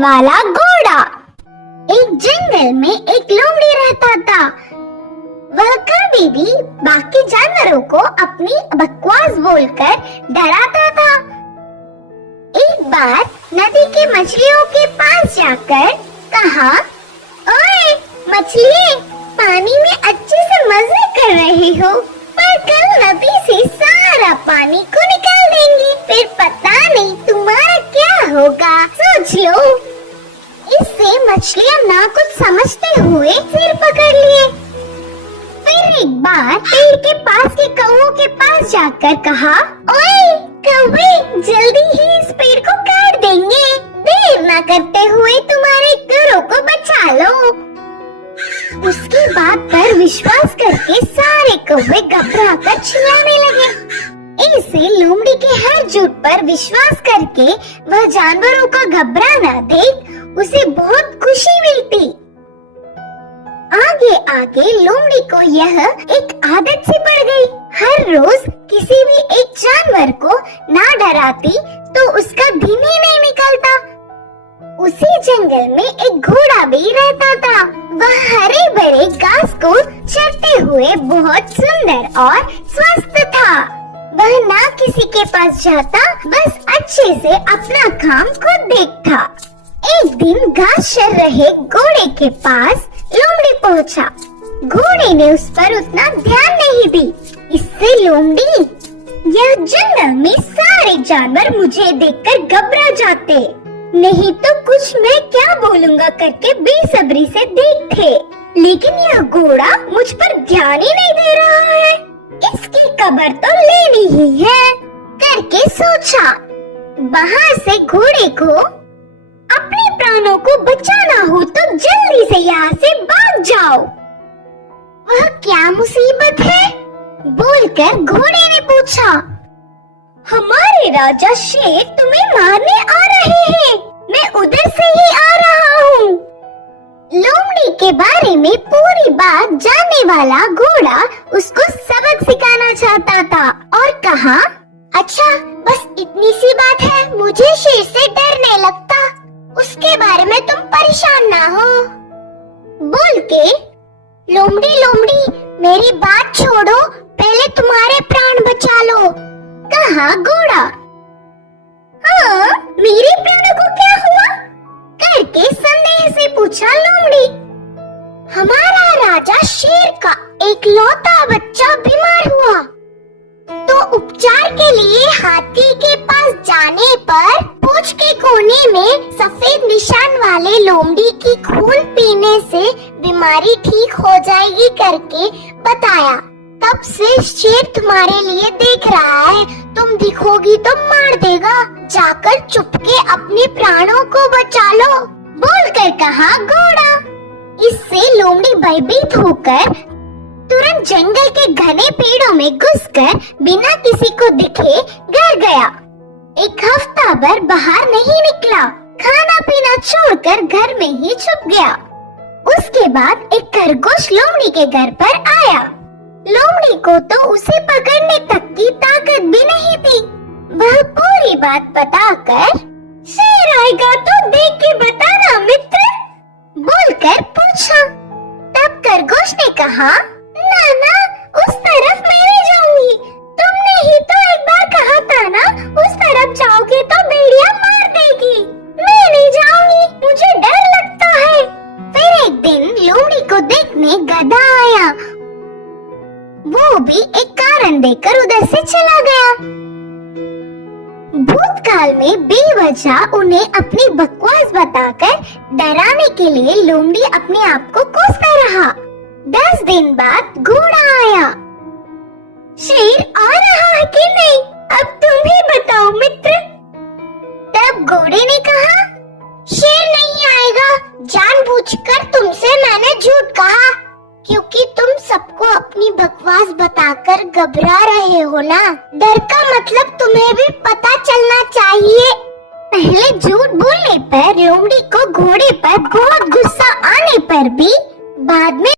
वाला घोड़ा। एक जंगल में एक लोमड़ी रहता था। वह कभी भी बाकी जानवरों को अपनी बकवास बोलकर डराता था। एक बार नदी के मछलियों के पास जाकर कहा, ओए मछली, पानी में अच्छे से मजे कर रहे हो, पर कल नदी से सारा पानी को निकाल देंगी, फिर पता नहीं तुम्हारा क्या होगा, सोच लो। इससे मछलियाँ ना कुछ समझते हुए सिर पकड़ लिए। फिर एक बार पेड़ के पास के कौवों के पास जाकर कहा, ओए कौवे, जल्दी ही इस पेड़ को काट देंगे, देर न करते हुए तुम्हारे घरों को बचा लो। उसकी बात पर विश्वास करके सारे कौवे घबराकर चिल्लाने लगे। ऐसे लोमड़ी के हर झूठ पर विश्वास करके वह जानवरों का घबराना देख उसे बहुत खुशी मिलती। आगे आगे लोमड़ी को यह एक आदत सी पड़ गई। हर रोज किसी भी एक जानवर को ना डराती तो उसका दिन ही नहीं निकलता। उसी जंगल में एक घोड़ा भी रहता था। वह हरे भरे घास को चरते हुए बहुत सुंदर और स्वस्थ था। वह ना किसी के पास जाता, बस अच्छे से अपना काम खुद देखता। एक दिन घास चर रहे घोड़े के पास लोमड़ी पहुंचा। घोड़े ने उस पर उतना ध्यान नहीं दी। इससे लोमड़ी, यह जंगल में सारे जानवर मुझे देखकर घबरा जाते, नहीं तो कुछ मैं क्या बोलूँगा करके बेसब्री से देखते, लेकिन यह घोड़ा मुझ पर ध्यान ही नहीं दे रहा है, इसकी खबर तो लेनी ही है करके सोचा। बाहर से घोड़े को अपने प्राणों को बचाना हो तो जल्दी से यहाँ से भाग जाओ। वह क्या मुसीबत है? बोलकर घोड़े ने पूछा। हमारे राजा शेर तुम्हें मारने आ रहे हैं, मैं उधर से ही आ रहा हूँ। लोमड़ी के बारे में पूरी बात जानने वाला घोड़ा उसको सबक सिखाना चाहता था और कहा, अच्छा बस इतनी सी बात है, मुझे शेर से डर नहीं लगता, उसके बारे में तुम परेशान ना हो। बोल के लोमड़ी लोमड़ी मेरी बात छोड़ो, पहले तुम्हारे प्राण बचा लो, कहा घोड़ा। हाँ, मेरे प्राणों को क्या हुआ? करके संदेह से पूछा लोमड़ी। हमारा राजा शेर का एक लौता बच्चा बीमार हुआ, तो उपचार के लिए हाथी के पास जाने पर पूंछ के कोने में सफेद निशान वाले लोमड़ी की खून पीने से बीमारी ठीक हो जाएगी करके बताया। तब से शेर तुम्हारे लिए देख रहा है, तुम दिखोगी तो मार देगा, जाकर चुपके अपने प्राणों को बचा लो, बोलकर कहा घोड़ा। इससे लोमड़ी भयभीत होकर तुरंत जंगल के घने पेड़ों में घुसकर बिना किसी को दिखे घर गया। एक हफ्ता भर बाहर नहीं निकला, खाना पीना छोड़कर घर में ही छुप गया। उसके बाद एक खरगोश लोमड़ी के घर पर आया। लोमड़ी को तो उसे पकड़ने तक की ताकत भी नहीं थी। वह पूरी बात बताकर, शेर आएगा तो देख के बताना मित्र, बोलकर पूछा। तब खरगोश ने कहा, ना ना, उस तरफ मैं नहीं जाऊंगी, तुमने ही तो एक बार कहा था ना, उस तरफ जाओगे तो भेड़िया मार देगी, मैं नहीं जाऊंगी, मुझे डर लगता है। फिर एक दिन लोमड़ी को देखने गधा आया। वो भी एक कारण देकर उधर से चला गया। भूतकाल में बेवजह उन्हें अपनी बकवास बताकर डराने के लिए लोमड़ी अपने आप को कोसता रहा। 10 दिन बाद घोड़ा आया। शेर आ रहा है कि नहीं, अब तुम ही बताओ मित्र। तब घोड़े ने कहा, शेर नहीं आएगा, जानबूझकर तुमसे मैंने झूठ कहा, क्योंकि तुम सबको अपनी बकवास बताकर घबरा रहे हो ना। डर का मतलब तुम्हें भी पता चलना चाहिए। पहले झूठ बोलने पर लोमड़ी को घोड़े पर बहुत गुस्सा आने पर भी बाद में